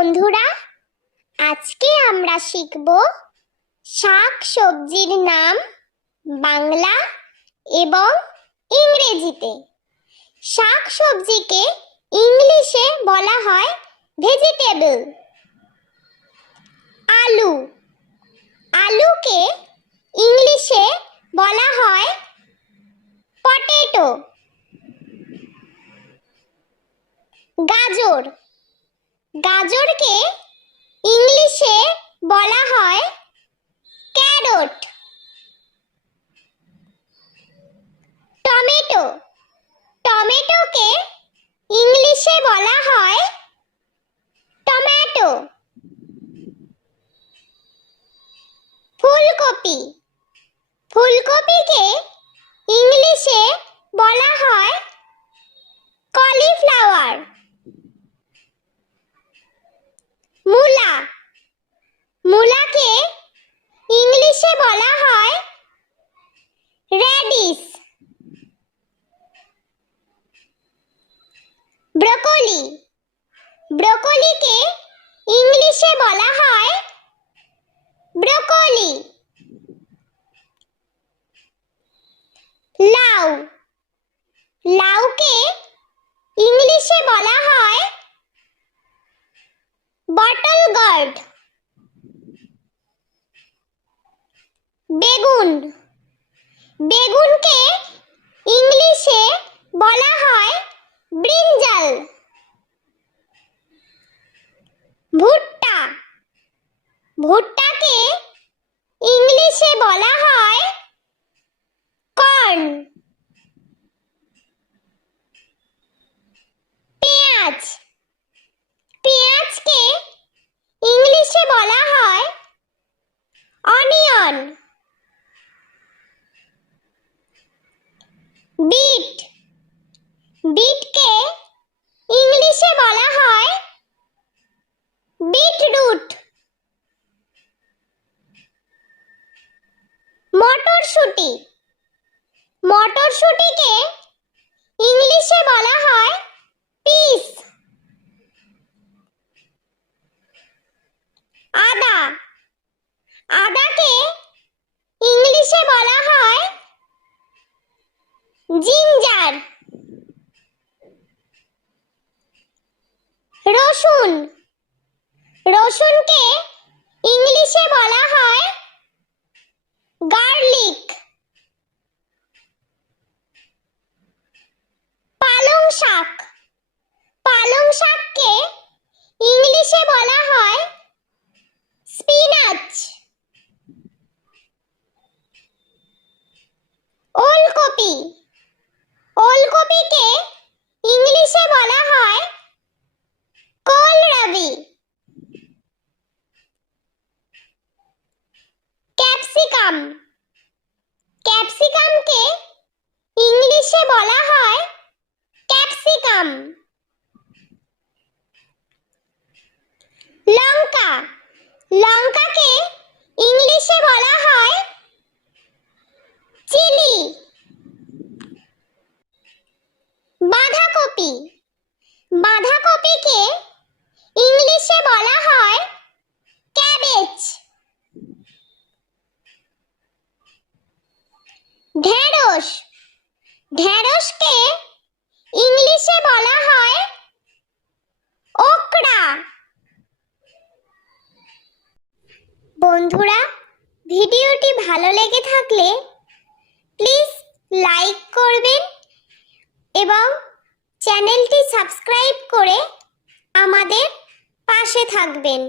বন্ধুরা, আজকে আমরা শিখব শাক সবজির নাম বাংলা এবং ইংরেজিতে। শাক সবজিকে ইংলিশে বলা হয় ভেজিটেবল। আলু, আলুকে ইংলিশে বলা হয় পটেটো। গাজর, গাজরকে ইংলিশে বলা হয় ক্যারট। টমেটো, টমেটোকে ইংলিশে বলা হয় টমেটো। ফুলকপি, ফুলকপিকে ইংলিশে বলা হয় কলিফ্লাওয়ার। মূলা, মূলাকে ইংলিশে বলা হয় রেডিশ। ব্রকলি, ব্রকলিকে ইংলিশে বলা হয় ব্রকলি। লাউ, লাউকে ইংলিশে বলা হয় বটল গার্ড। বেগুন, বেগুনকে ইংলিশে বলা হয় ব্রিঞ্জাল। ভুট্টা, ভুট্টাকে ইংলিশে বলা হয় কর্ন। পেঁয়াজ, পেঁয়াজকে ইংলিশে বলা হয় অনিয়ন। বিট, বিটকে ইংলিশে বলা হয় বিটরুট। মটরশুঁটি, মটরশুঁটিকে ইংলিশে বলা হয় পিস। আদা, আদাকে ইংলিশে বলা হয় জিঞ্জার। রসুন, রসুনকে ইংলিশে বলা হয় গার্লিক। পালং শাক, পালং শাককে ইংলিশে বলা হয় স্পিনাচ। ওলকপি, ওলকপিকে ইংলিশে বলা হয় কোলরাবি। ক্যাপসিকাম, ক্যাপসিকামকে ইংলিশে বলা হয় ক্যাপসিকাম। লঙ্কা, লঙ্কাকে ইংলিশে বলা হয় চিলি। বাঁধাকপি, বাঁধাকপিকে ইংলিশে বলা হয় ক্যাবেজ। ঢেঁড়স, ঢেঁড়সকে ইংলিশে বলা হয় ওকরা। বন্ধুরা, ভিডিওটি ভালো লেগে থাকলে প্লিজ লাইক করবেন এবং চ্যানেলটি সাবস্ক্রাইব করে আমাদের পাশে থাকবেন।